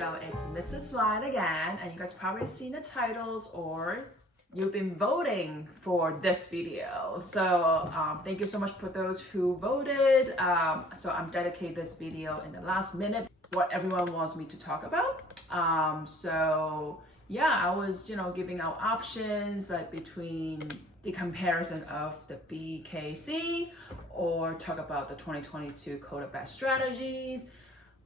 So it's Mrs. Wine again, and you guys probably seen the titles or you've been voting for this video. So thank you so much for those who voted. So I'm dedicating this video in the last minute, what everyone wants me to talk about. So yeah, I was, giving out options like between the comparison of the BKC or talk about the 2022 Quota Bag strategies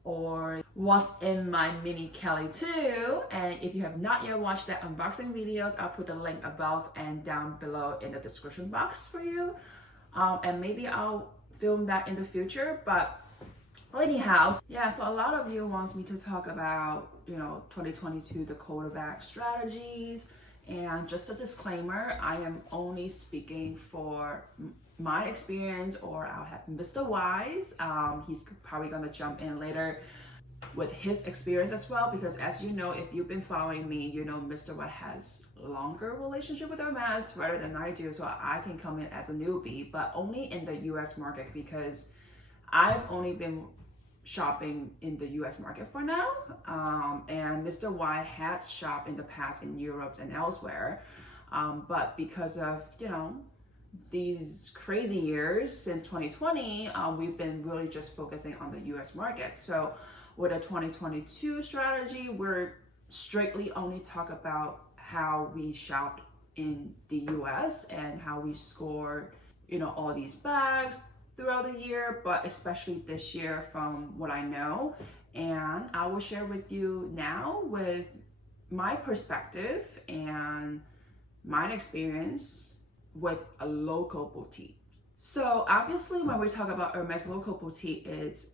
or what's in my mini Kelly too. And if you have not yet watched that unboxing videos, I'll put the link above and down below in the description box for you. And maybe I'll film that in the future, but anyhow, yeah, so a lot of you wants me to talk about, 2022, the Quota Bag strategies. And just a disclaimer, I am only speaking for my experience, or I'll have Mr. Wise. He's probably gonna jump in later with his experience as well, because as you know, if you've been following me, Mr. Wise has longer relationship with Hermes rather than I do, so I can come in as a newbie, but only in the US market, because I've only been shopping in the US market for now, and Mr. Y had shopped in the past in Europe and elsewhere, but because of these crazy years since 2020, we've been really just focusing on the US market. So with a 2022 strategy, we're strictly only talk about how we shopped in the US and how we scored all these bags throughout the year, but especially this year from what I know. And I will share with you now with my perspective and my experience with a local boutique. So obviously when we talk about Hermes local boutique, it's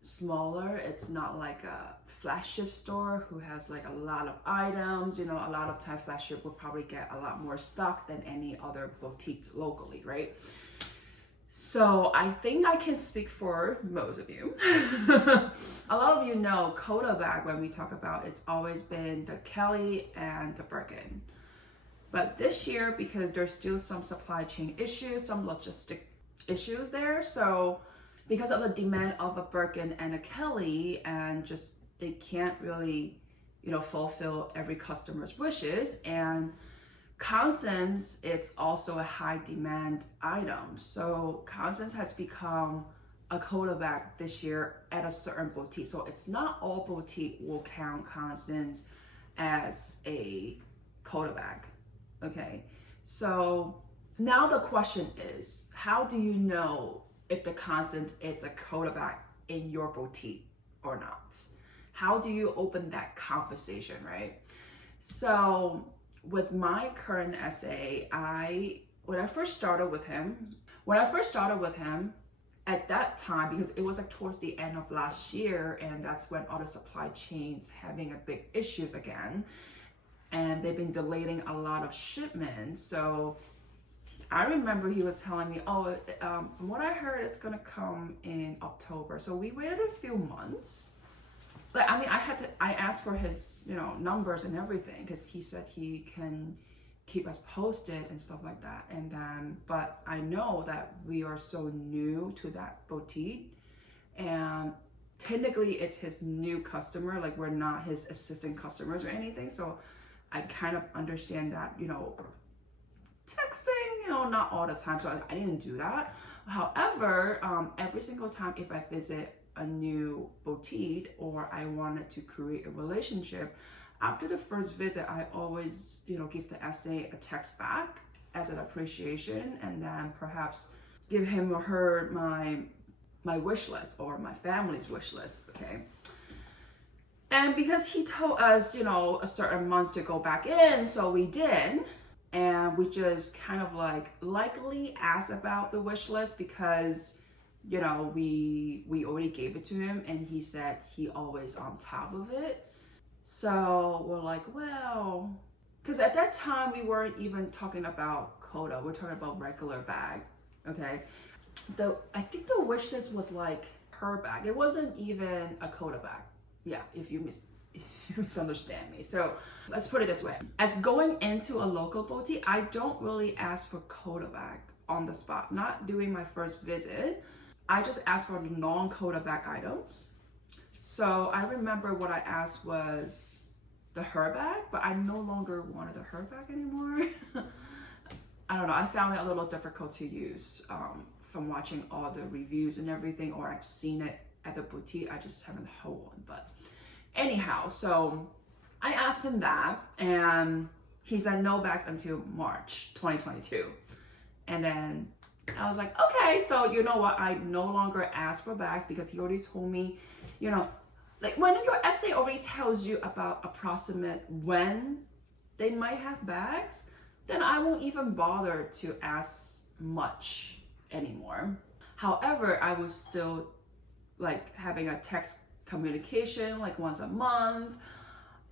smaller. It's not like a flagship store who has like a lot of items. A lot of time flagship will probably get a lot more stock than any other boutiques locally, right? So I think I can speak for most of you. A lot of you know Quota Bag, when we talk about, it's always been the Kelly and the Birkin. But this year, because there's still some supply chain issues, some logistic issues there, so because of the demand of a Birkin and a Kelly, and just they can't really, fulfill every customer's wishes, and Constance, it's also a high demand item. So Constance has become a Quota Bag this year at a certain boutique. So it's not all boutique will count Constance as a Quota Bag. Okay, so now the question is, how do you know if the Constance is a Quota Bag in your boutique or not? How do you open that conversation, right? So with my current SA, when I first started with him, at that time, because it was like towards the end of last year, and that's when all the supply chains having a big issues again, and they've been delaying a lot of shipments. So I remember he was telling me, from what I heard, it's gonna come in October. So we waited a few months. But I asked for his, numbers and everything, because he said he can keep us posted and stuff like that. And then, but I know that we are so new to that boutique, and technically it's his new customer, like we're not his assistant customers or anything. So I kind of understand that, texting, not all the time. So I didn't do that. However, every single time if I visit a new boutique or I wanted to create a relationship, after the first visit, I always, give the SA a text back as an appreciation, and then perhaps give him or her my wish list or my family's wish list, okay? And because he told us, a certain months to go back in, so we did. And we just kind of likely asked about the wish list because, we already gave it to him, and he said he always on top of it. So we're like, well, because at that time we weren't even talking about Quota, we're talking about regular bag, okay? I think the wish list was like per bag. It wasn't even a Quota bag. Yeah, if you misunderstand me. So let's put it this way. As going into a local boutique, I don't really ask for Quota Bag on the spot. Not doing my first visit. I just ask for non-Quota Bag items. So I remember what I asked was the Her bag, but I no longer wanted the Her bag anymore. I don't know, I found it a little difficult to use from watching all the reviews and everything, or I've seen it at the boutique. I just haven't held one. But anyhow, so I asked him that, and he said no bags until March 2022. And then I was like, okay, so you know what? I no longer ask for bags because he already told me, you know, like when your essay already tells you about approximate when they might have bags, then I won't even bother to ask much anymore. However, I was still like having a text communication like once a month.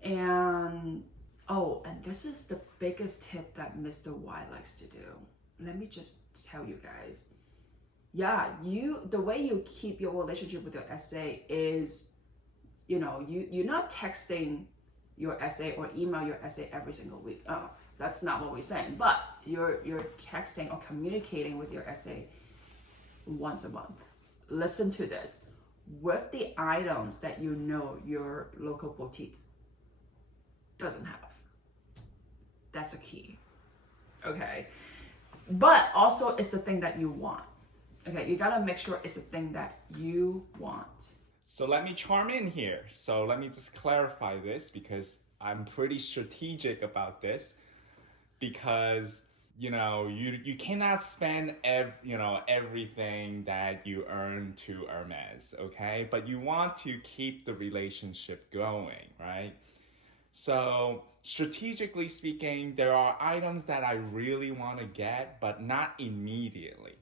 And oh, and this is the biggest tip that Mr. Y likes to do. Let me just tell you guys. Yeah, the way you keep your relationship with your essay is, you know, you're not texting your essay or email your essay every single week. That's not what we're saying. But you're texting or communicating with your essay once a month. Listen to this. With the items that you know your local boutiques doesn't have. That's a key. Okay. But also it's the thing that you want. Okay, you gotta make sure it's the thing that you want. So let me chime in here. So let me just clarify this because I'm pretty strategic about this, because you know you cannot spend everything that you earn to Hermes, okay? But you want to keep the relationship going, right? So strategically speaking, there are items that I really want to get, but not immediately.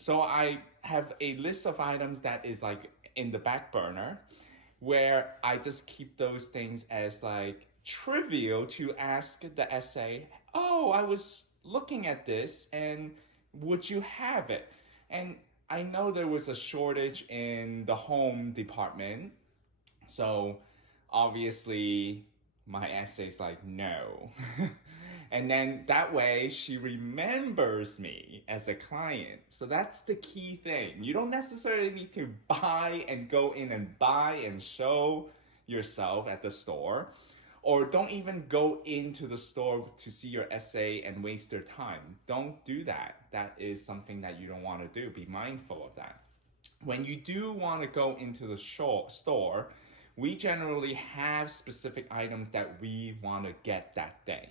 So I have a list of items that is like in the back burner, where I just keep those things as like trivial to ask the essay, oh, I was looking at this and would you have it? And I know there was a shortage in the home department. So obviously my essay's like, no. And then that way she remembers me as a client. So that's the key thing. You don't necessarily need to buy and go in and buy and show yourself at the store, or don't even go into the store to see your essay and waste your time. Don't do that. That is something that you don't want to do. Be mindful of that. When you do want to go into the store, we generally have specific items that we want to get that day.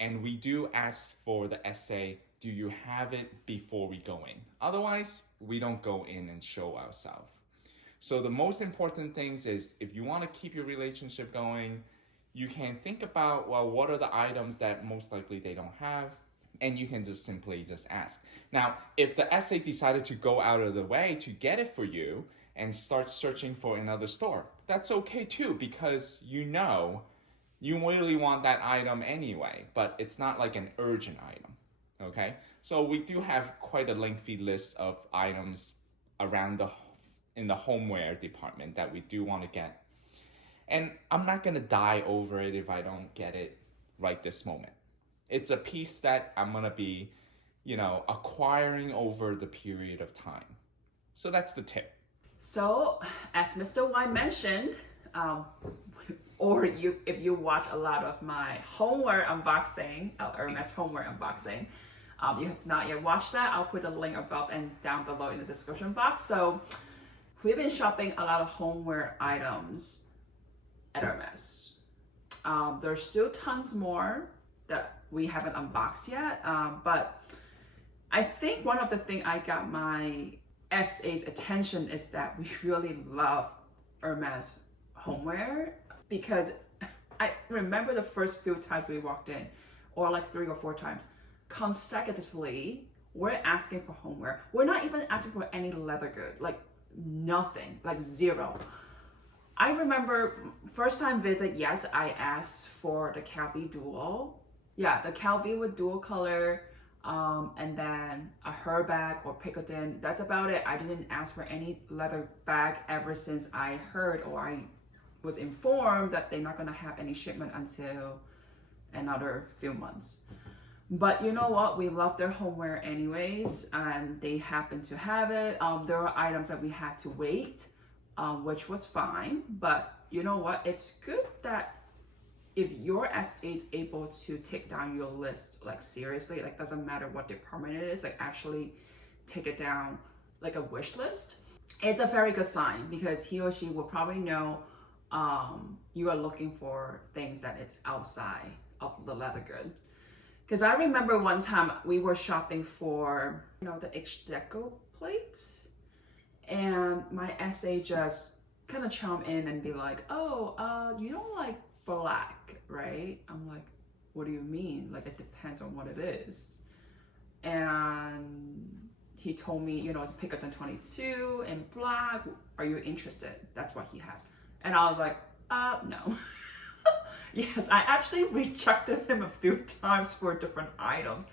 And we do ask for the essay, do you have it before we go in? Otherwise, we don't go in and show ourselves. So the most important things is, if you want to keep your relationship going, you can think about, well, what are the items that most likely they don't have? And you can just simply ask. Now, if the essay decided to go out of the way to get it for you and start searching for another store, that's okay too, because you know you really want that item anyway, but it's not like an urgent item, okay? So we do have quite a lengthy list of items around in the homeware department that we do want to get. And I'm not gonna die over it if I don't get it right this moment. It's a piece that I'm gonna be, acquiring over the period of time. So that's the tip. So as Mr. Y mentioned, or if you watch a lot of my homeware unboxing, Hermes homeware unboxing, you have not yet watched that, I'll put the link above and down below in the description box. So we've been shopping a lot of homeware items at Hermes. There's still tons more that we haven't unboxed yet, but I think one of the things I got my SA's attention is that we really love Hermes homeware, because I remember the first few times we walked in, or like 3 or 4 times consecutively, we're asking for homeware. We're not even asking for any leather good, like nothing, like zero. I remember first time visit, yes, I asked for the Calvi dual. Yeah, the Calvi with dual color, and then a Her bag or Picotin. That's about it. I didn't ask for any leather bag ever since I heard, or I was informed that they're not gonna have any shipment until another few months. But you know what? We love their homeware anyways, and they happen to have it. There are items that we had to wait which was fine. But you know what? It's good that if your SA is able to take down your list like seriously, like doesn't matter what department it is, like actually take it down like a wish list, it's a very good sign, because he or she will probably know you are looking for things that it's outside of the leather good. Because I remember one time we were shopping for, you know, the H-Deco plates, and my SA just kind of chime in and be like, oh, you don't like black, right? I'm like, what do you mean? Like, it depends on what it is. And he told me, you know, it's Pinkerton 22 in black. Are you interested? That's what he has. And I was like, no. Yes, I actually rejected him a few times for different items.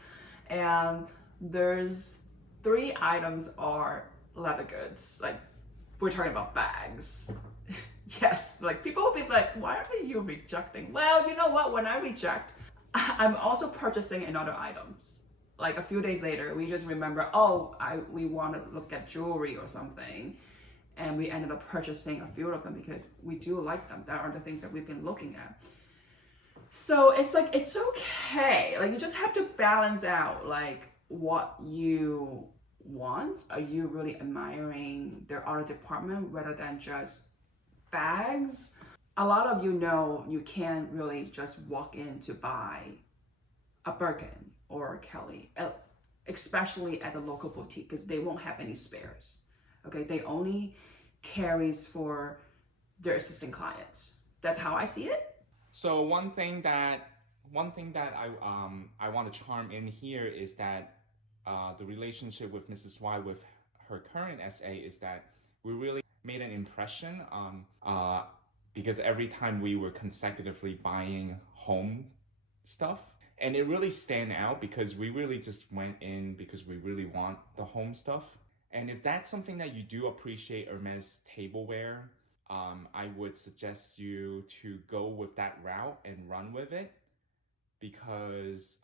And there's 3 items are leather goods. Like, we're talking about bags. Yes, like people will be like, why are you rejecting? Well, you know what? When I reject, I'm also purchasing another items. Like a few days later, we just remember, oh, we want to look at jewelry or something. And we ended up purchasing a few of them because we do like them. That are the things that we've been looking at. So it's like, it's okay. Like, you just have to balance out like what you want. Are you really admiring their other department rather than just bags? A lot of you know you can't really just walk in to buy a Birkin or a Kelly, especially at the local boutique, because they won't have any spares. Okay, they only carries for their assistant clients. That's how I see it. So one thing that I want to charm in here is that the relationship with Mrs. Y with her current SA is that we really made an impression because every time we were consecutively buying home stuff, and it really stand out because we really just went in because we really want the home stuff. And if that's something that you do appreciate, Hermes tableware, I would suggest you to go with that route and run with it, because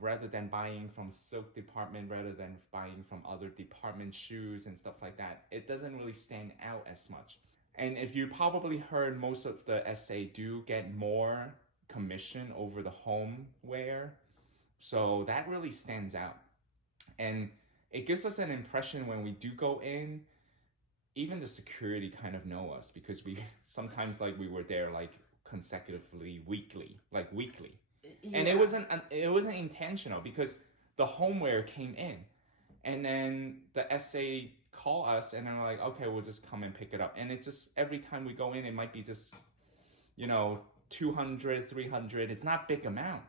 rather than buying from silk department, rather than buying from other department shoes and stuff like that, it doesn't really stand out as much. And if you probably heard, most of the SA do get more commission over the homeware, so that really stands out. And it gives us an impression when we do go in. Even the security kind of know us, because we sometimes, like, we were there like consecutively weekly. Yeah. And it wasn't intentional, because the homeware came in and then the SA call us and they're like, okay, we'll just come and pick it up. And it's just every time we go in, it might be just, you know, 200, 300. It's not big amount.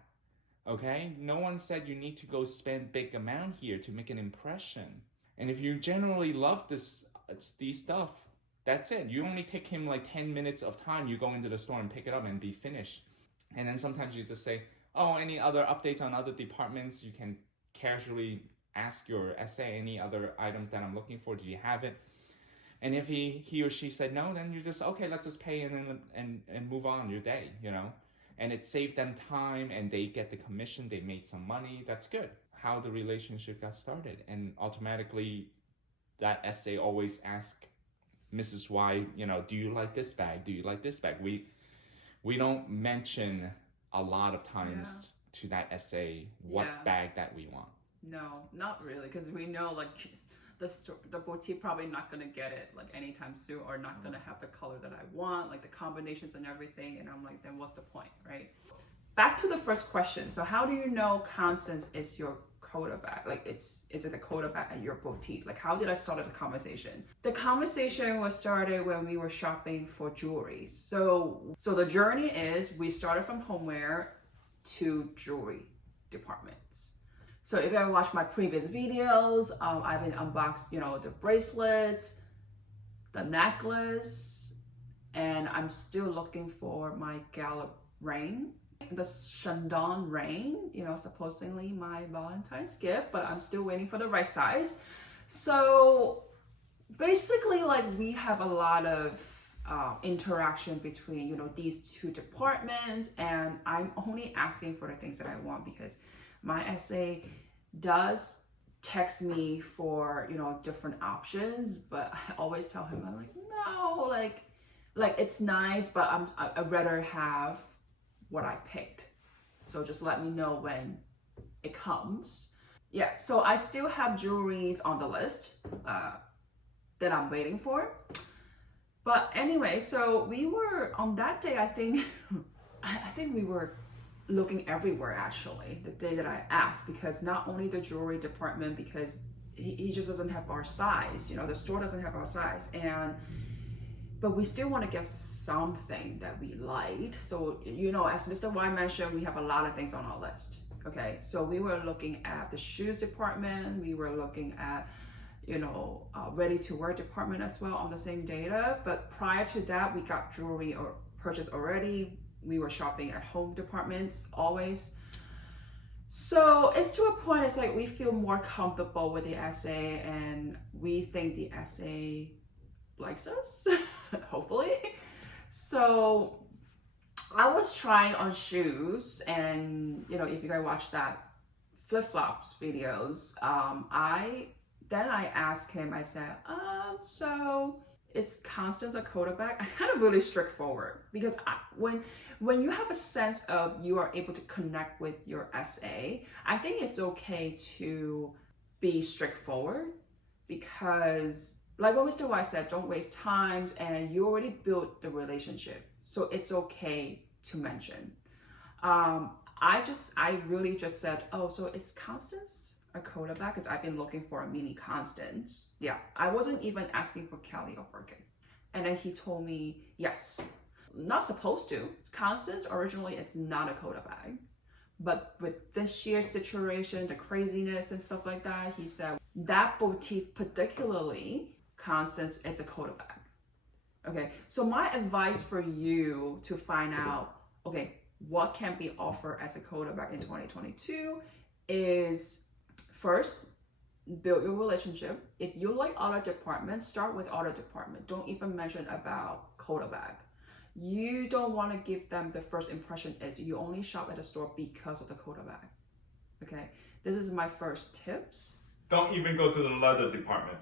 Okay, no one said you need to go spend big amount here to make an impression. And if you generally love these stuff, that's it. You only take him like 10 minutes of time. You go into the store and pick it up and be finished. And then sometimes you just say, oh, any other updates on other departments? You can casually ask your SA, any other items that I'm looking for, do you have it? And if he or she said no, then you just, okay, let's just pay and move on your day, you know? And it saved them time and they get the commission, they made some money. That's good. How the relationship got started. And automatically that SA always asks Mrs. Y, you know, do you like this bag? Do you like this bag? We don't mention a lot of times to that SA what bag that we want. No, not really, because we know like the boutique probably not gonna get it like anytime soon, or not gonna have the color that I want, like the combinations and everything. And I'm like, then what's the point, right? Back to the first question. So how do you know Constance is your quota bag? Like, is it a quota bag at your boutique? Like, how did I start the conversation? The conversation was started when we were shopping for jewelry. So the journey is we started from homeware to jewelry departments. So if you watch my previous videos, I've been unboxed, you know, the bracelets, the necklace, and I'm still looking for my Gallop ring. The Chandon ring, you know, supposedly my Valentine's gift, but I'm still waiting for the right size. So basically, like, we have a lot of interaction between, you know, these two departments, and I'm only asking for the things that I want because my SA does text me for, you know, different options, but I always tell him, I'm like, no, like it's nice, but I'd rather have what I picked. So just let me know when it comes. Yeah, so I still have jewelries on the list that I'm waiting for. But anyway, so we were on that day, I think we were looking everywhere actually, the day that I asked, because not only the jewelry department, because he just doesn't have our size, you know, the store doesn't have our size, but we still want to get something that we liked. So, you know, as Mr. Y mentioned, we have a lot of things on our list. Okay, so we were looking at the shoes department, we were looking at, you know, ready to wear department as well on the same data. But prior to that, we got jewelry or purchased already. We were shopping at home departments always. So it's to a point, it's like we feel more comfortable with the SA, and we think the SA likes us, hopefully. So I was trying on shoes, and you know, if you guys watch that flip-flops videos, I asked him, I said, so it's Constance a Coda bag? I kind of really straightforward, because when you have a sense of you are able to connect with your SA, I think it's okay to be straightforward, because like what Mr. Y said, don't waste time, and you already built the relationship, so it's okay to mention. I really just said, oh, so it's Constance a Coda bag, because I've been looking for a mini Constance. Yeah, I wasn't even asking for Kelly or Birkin. And then he told me, yes, not supposed to. Constance, originally, it's not a Coda bag. But with this year's situation, the craziness and stuff like that, he said, that boutique particularly, Constance, it's a Coda bag. Okay, so my advice for you to find out, okay, what can be offered as a Coda bag in 2022 is, first, build your relationship. If you like auto department, start with auto department. Don't even mention about Coda bag. You don't want to give them the first impression is you only shop at the store because of the Coda bag. Okay, this is my first tips. Don't even go to the leather department.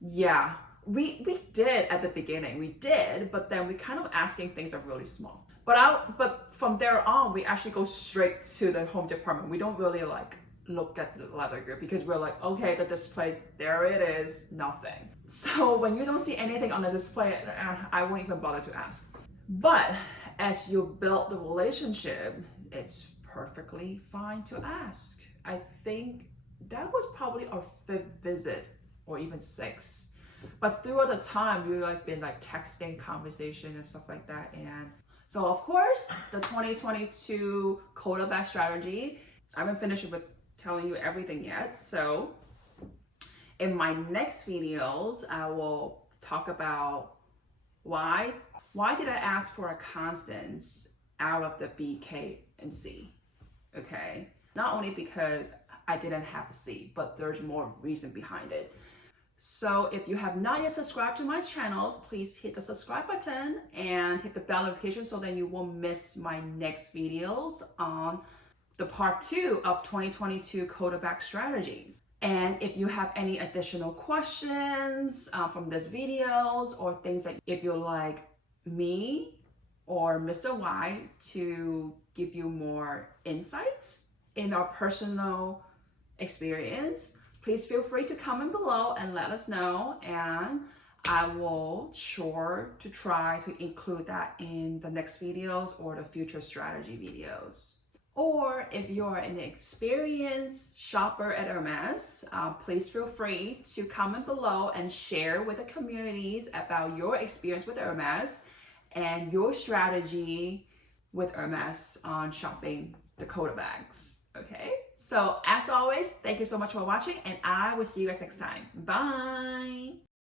Yeah, we did at the beginning. We did, but then we kind of asking things are really small. But from there on, we actually go straight to the home department. We don't really like look at the leather group, because we're like, okay, the displays, there it is, nothing. So when you don't see anything on the display, I won't even bother to ask. But as you build the relationship, it's perfectly fine to ask. I think that was probably our 5th visit, or even 6th. But throughout the time, we like been like texting, conversation and stuff like that. And so of course, the 2022 Coda bag strategy, I haven't finished with telling you everything yet. So in my next videos, I will talk about why did I ask for a Constance out of the B, K, and C? Okay, not only because I didn't have a C, but there's more reason behind it. So if you have not yet subscribed to my channels, please hit the subscribe button and hit the bell notification so that you won't miss my next videos on the part 2 of 2022 Coda bag strategies. And if you have any additional questions from these videos, or things that if you like me or Mr. Y to give you more insights in our personal experience, please feel free to comment below and let us know, and I will sure to try to include that in the next videos or the future strategy videos. Or if you're an experienced shopper at Hermes, please feel free to comment below and share with the communities about your experience with Hermes and your strategy with Hermes on shopping the Coda bags. Okay, so as always, thank you so much for watching, and I will see you guys next time. Bye.